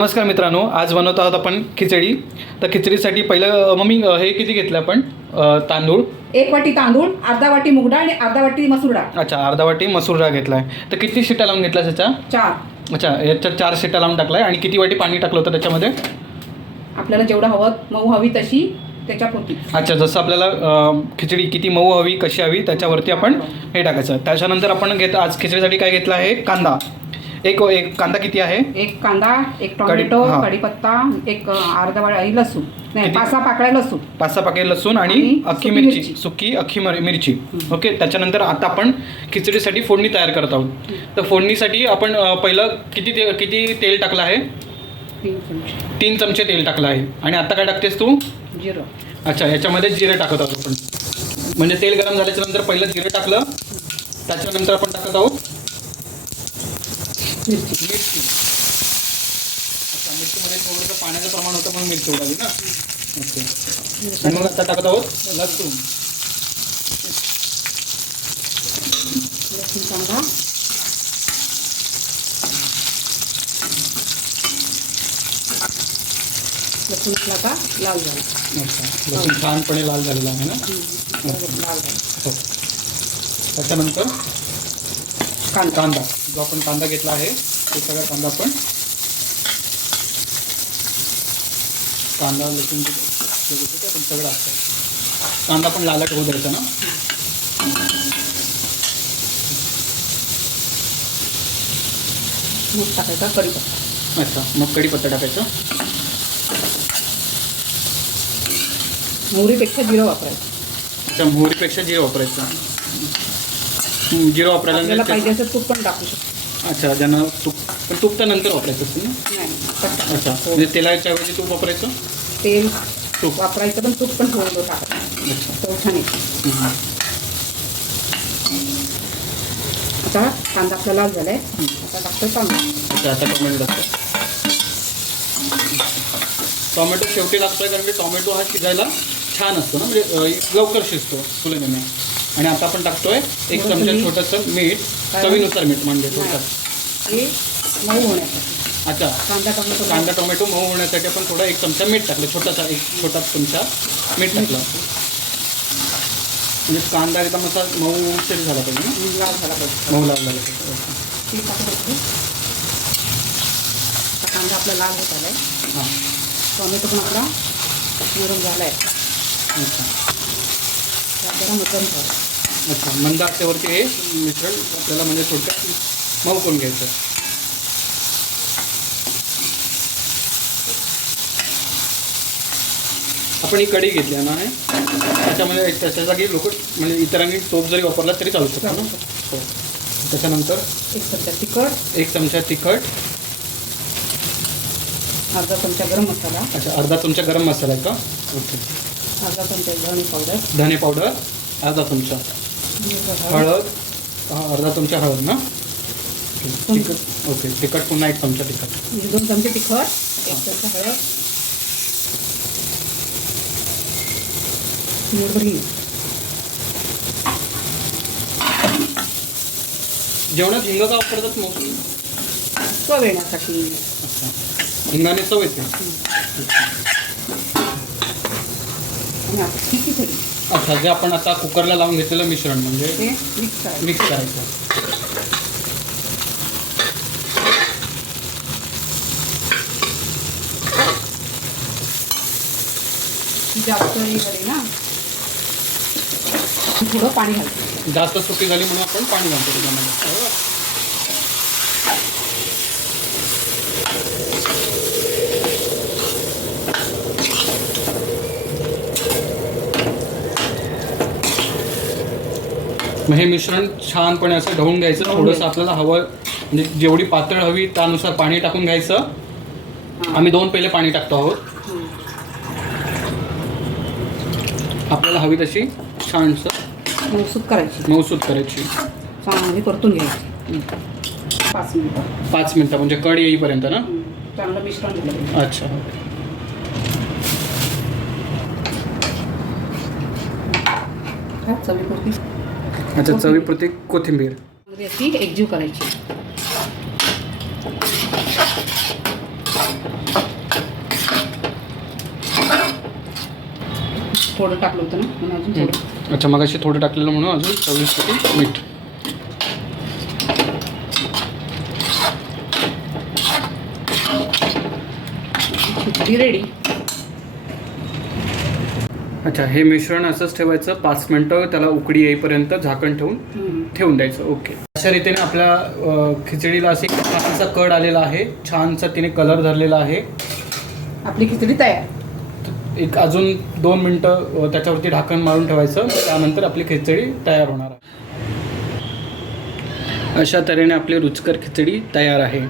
नमस्कार मित्रांनो आज बनवत आहोत आपण खिचडी. तर खिचडीसाठी पहिलं मम्मी हे किती घेतलं आपण? तांदूळ. एक वाटी तांदूळ अर्धा वाटी मुग डाळ आणि अर्धा वाटी मसूर डाळ. अच्छा अर्धा वाटी मसूर डाळ घेतला आहे तर किती शिट्ट्या लावून घेतल्या त्याच्या चार. अच्छा याच्यात चार शिट्ट्या लावून टाकला आहे आणि किती वाटी पाणी टाकलं होतं त्याच्यामध्ये? आपल्याला जेवढं हवं मऊ हवी तशी त्याच्यापुरती अच्छा जसं आपल्याला खिचडी किती मऊ हवी कशी हवी त्याच्यावरती आपण हे टाकायचं. त्याच्यानंतर आपण घेत आज खिचडीसाठी काय घेतलं आहे? कांदा. एक एक कांदा किती आहे? एक कांदा एक टोमॅटो हा. कढीपत्ता एक अर्धा वाटी लसूण. नाही किती? पाच सहा पाकळ्या लसूण. पाच सहा पाकिट लसूण आणि आणि अख्खी सुकी मिरची. मिरची. सुकी अख्खी मिर- मिरची. ओके त्याच्यानंतर आता आपण खिचडीसाठी फोडणी तयार करत आहोत. तर फोडणीसाठी आपण अ, पहिलं किती ते किती तेल टाकलं आहे? तीन चमचे. तीन चमचे तेल टाकलं आहे. आणि आता काय टाकतेस तू? जिरं. अच्छा याच्यामध्ये जिरे टाकत आहोत आपण. म्हणजे तेल गरम झाल्याच्यानंतर पहिलं जिरे टाकलं. त्याच्यानंतर आपण टाकत आहोत? मिरची मिरची. अच्छा मिरचीमध्ये थोडंसं पाण्याचं प्रमाण होतं म्हणून मिरची उडाली ना. ओके. आणि मग आता टाकत आहोत लसूण. लसूण कांदा. लसूण का लाल झाला. अच्छा. लसूण छानपणे लाल झालेला आहे ना? लाल झाला. हो. त्याच्यानंतर कांदा कांदा. जो आपण कांदा घेतला आहे तो सगळा कांदा आपण कांदा लसूण ते आपण सगळं असतं. कांदा पण लालट होऊ द्यायचा ना. मग टाकायचा कढीपत्ता. अच्छा मग कढीपत्ता टाकायचं. मोहरीपेक्षा जिरं वापरायचं. अच्छा मोहरीपेक्षा जिरं वापरायचं. जिरं वापरायला आपल्याला पाहिजे असेल तूप पण टाकू शकतो. अच्छा ज्यांना तूप पण तूप तर नंतर वापरायचं असतं ना? नाही अच्छा म्हणजे तेलाच्या ऐवजी तूप वापरायचं? तेल तूप. वापरायचं पण तूप पण थोडं टाकायचं. अच्छा. हं, आता कांदा आपला लाल झालाय. आता टाकतो तांदूळ अच्छा आता टोमॅटो टाकतो टोमॅटो शेवटी लागतोय कारण की टोमॅटो हा शिजायला छान असतो ना? म्हणजे अं, लवकर शिजतो तुलनेने आणि आता आपण टाकतोय एक थोडंसं चमचा. छोटंसं मीठ? चवीनुसार मीठ म्हणजे हे. मऊ होण्यासाठी. अच्छा. कांदा टोमॅटो. कांदा टोमॅटो मऊ होण्यासाठी आपण थोडा एक चमचा मीठ टाकलं. छोटासा एक छोटा चमचा मीठ टाकलं. म्हणजे कांदा एकदम असा मऊ उशीर झाला पाहिजे ना? लाल झाला पाहिजे. मऊ लाल झाला पाहिजे. कांदा आपला लाल होत आलाय. हां. टोमॅटो पण आपला नरम झालाय. अच्छा. जरा मटण ठेवा अच्छा मंद हे मिश्रण आपल्याला म्हणजे थोडक्यात मऊ करून घ्यायचं. आपण ही कढी घेतली ना. त्याच्यामध्ये त्याच्या जागी लोक म्हणजे इतरांनी टोप जरी वापरला तरी चालू शकतो ना. हो. त्याच्यानंतर एक चमचा तिखट. एक चमचा तिखट. अर्धा चमचा गरम मसाला. अच्छा अर्धा चमचा गरम मसाला आहे का? ओके. अर्धा चमचा धणे पावडर धने पावडर अर्धा चमचा. हळद हा, अर्धा चमचा हळद ना? ओके. तिखट ओके तिखट पुन्हा एक चमचा तिखट. म्हणजे दोन चमचे तिखट एक चमचा हळद. हिंग जेवणात हिंग का वापरतात मोस्टली? चव येण्यासाठी. हिंगाने चव येते. आणि ही खिचडी अच्छा जे आपण आता कुकरला लावून घेतलेलं मिश्रण म्हणजे ते मिक्स करायचं. मिक्स करायचं. जास्त हे झाली ना. थोडं पाणी घालतो. जास्त सुकी झाली म्हणून आपण पाणी घालतो त्याच्यामध्ये. मग हे मिश्रण छानपणे असं ढवून घ्यायचं. थोडंसं. आपल्याला हवं म्हणजे जेवढी पातळ हवी त्यानुसार पाणी टाकून घ्यायचं. आम्ही दोन पहिले पाणी टाकतो आहोत. आपल्याला हवी तशी छानसं मऊसूत करायची. मऊसूद करायची. चांगली परतून घ्यायची. पाच मिनिटं. पाच मिनटं म्हणजे कड येईपर्यंत ना. चांगलं मिश्रण. अच्छा. चवीपुरती अच्छा चवी चवीप्रती कोथिंबीर. ती एकजीव करायची. थोडं टाकलं होतं ना अजून थोडं. अच्छा मग अशी थोडं टाकलेलं म्हणून अजून चवीस टक्के मीठ. रेडी अच्छा हे मिश्रण असंच ठेवायचं पाच मिनटं त्याला उकडी येईपर्यंत झाकण ठेवून ठेवून द्यायचं ओके. अशा रीतीने आपल्या खिचडीला असे छानसा कड आलेला आहे छानसा तिने कलर धरलेला आहे. आपली खिचडी तयार. एक अजून दोन मिनटं त्याच्यावरती ढाकण मारून ठेवायचं त्यानंतर आपली खिचडी तयार होणार आहे. अशा तऱ्हेने आपली रुचकर खिचडी तयार आहे.